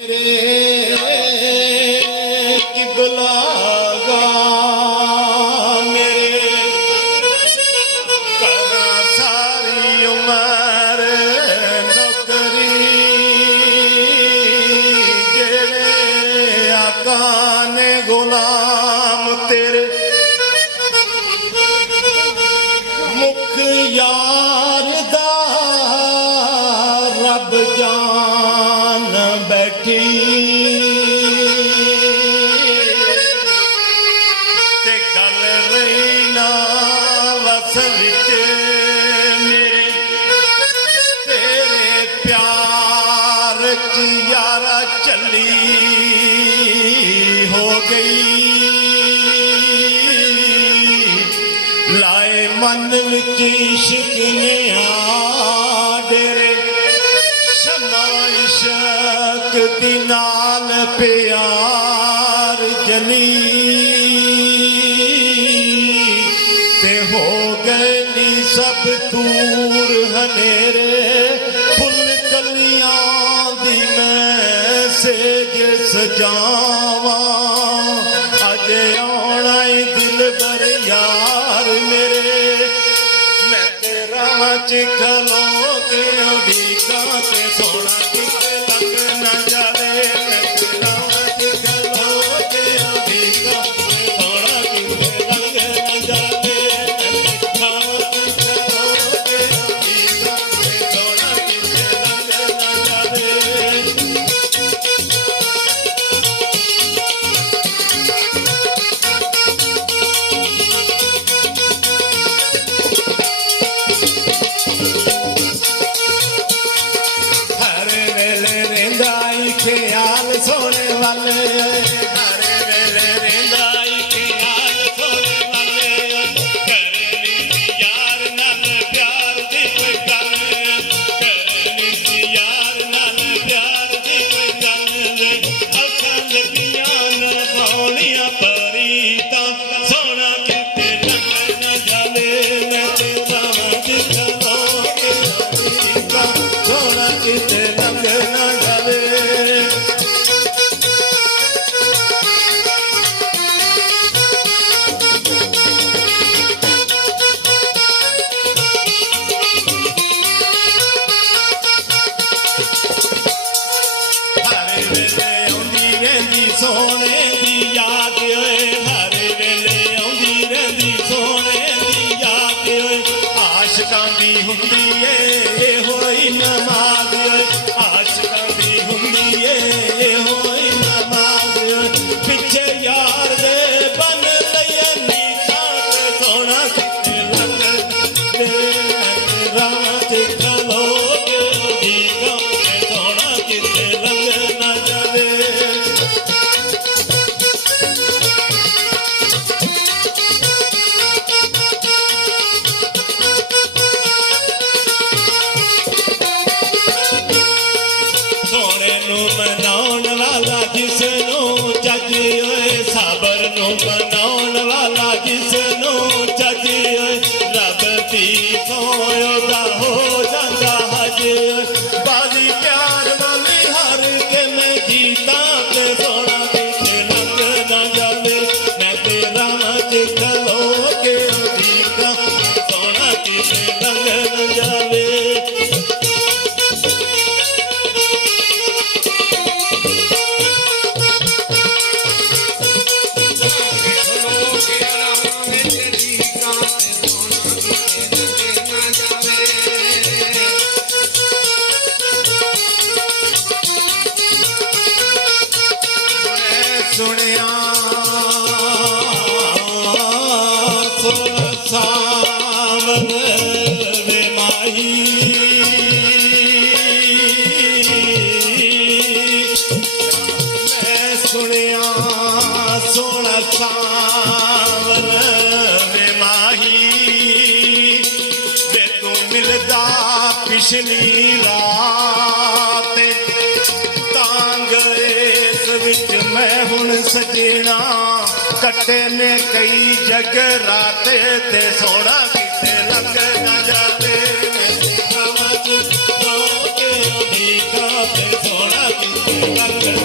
मेरे किबला गा मेरे करा सारी उम्र नौकरी जेड़े आका ने गुलाम तेरे मुख यार दा रब जान बैठी ते गल रही ना वस विच मेरे तेरे प्यार च यारा चली हो गई लाए मन विच इश्क ने डेरे इश्क दी नाल प्यार जली ते हो गए नी सब दूर हनेरे फुल कलियां दी मैं सेज सजावा अजे आना दिल बर यार मेरे मैं तेरा च खलो के उड़ीका ते सोना किते लग न जावे मैं तेरा च खलो के उड़ीका ते सोना किते लग न जावे मैं तेरा च खलो के उड़ीका ते सोना किते लग न जावे ख्याल सोने वाले हर वेले रेंदा ख्याल सोने वाले करनी यार नाल प्यार दी कोई गल करनी यार नाल प्यार दी कोई गल अखां लगियां न भौलियां परीता सोना किते लग न जावे मैं तेरा दिखलो के सोना किते लग न जावे सोने दी याद हर वेले आउंदी रहिंदी सोने दी याद आशिकां दी हुंदी ए होई नमाज आशिकां दी हुंदी ए होई नमाज पिछे यार दे बन लई नीता सोना किते लग दे रात खलो के दीदा सोना किते लग ना जावे मनाउण वाला जिसनों जज होए साबर नूं मनाउण वाला जिसनों जज होए रब दी सोयो दा हो जांदा हज बाजी प्यार वाली हर के मैं जीता ते सोना किते लग ना जावे मैं तेरा च खलो के उड़ीका सोना किते लग न जावे सुनिया सावन वे माही मैं सुनिया सोना सावन वे माही वे तू मिलदा पिछली रात तांग इस विच मैं हुण सजना कट्टे ने कई जगराते ते सोना किते लग न जावे मैं सोना किते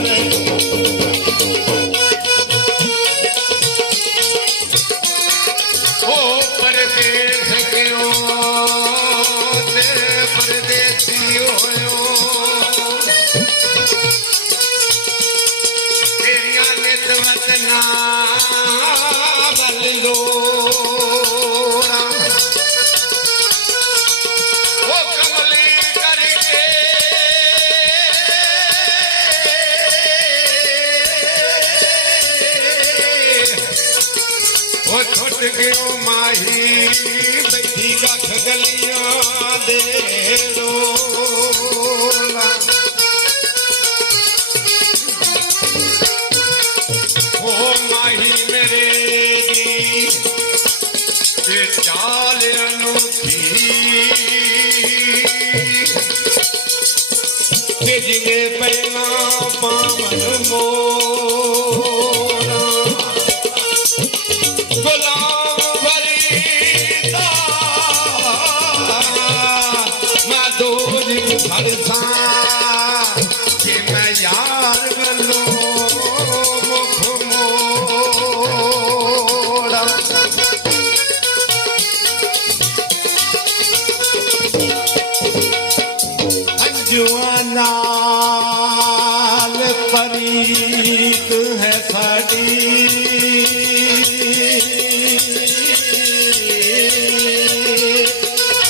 ਬਦਨਾ ਵੱਲੋਰਾ ਉਹ ਕਮਲੀ ਕਰਕੇ ਉਹ ਛੁੱਟ ਗਿਓ ਮਾਹੀ ਬੈਠੀ ਗੱਠ ਗਲੀਆਂ ਦੇ ਰੋਲਾ ਮਾਹੀ ਮੇਰੇ ਦੀ ਤੇ ਚਾਲ ਅਨੋਖੀ ਤੇ ਜਿਗੇ ਪਹਿਲਾਂ ਪਾਵਨ ਮੋਰਾ ਗੁਲਾਮ ਫਰੀਦਾ ਮੈਂ ਦੋ ਜਿਗ ਫੜਸਾਂ ਕਿ ਮੈਂ ਯਾਰ ਵੱਲੋਂ ਨਾਲ ਪਰੀਤ ਹੈ ਸਾਡੀ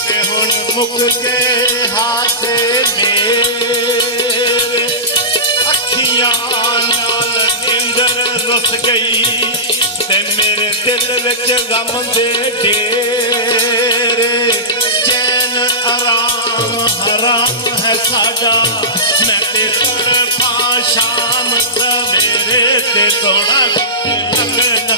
ਤੇ ਹੁਣ ਮੁੱਕ ਕੇ ਹਾਥੇ ਮੇਰੇ ਅੱਖੀਆਂ ਨਾਲ ਨੀਂਦਰ ਰੁੱਸ ਗਈ ਤੇ ਮੇਰੇ ਦਿਲ ਵਿੱਚ ਗਮ ਦੇ ਡੇਰੇ ਚੈਨ ਆਰਾਮ ਹਰਾਮ ਹੈ ਸਾਡਾ ਮੈਂ ਤੇ ਤੜਫਾਂ ਸ਼ਾਮ ਸਵੇਰੇ ਤੇ ਸੋਹਣਾ ਲੱਗਣਾ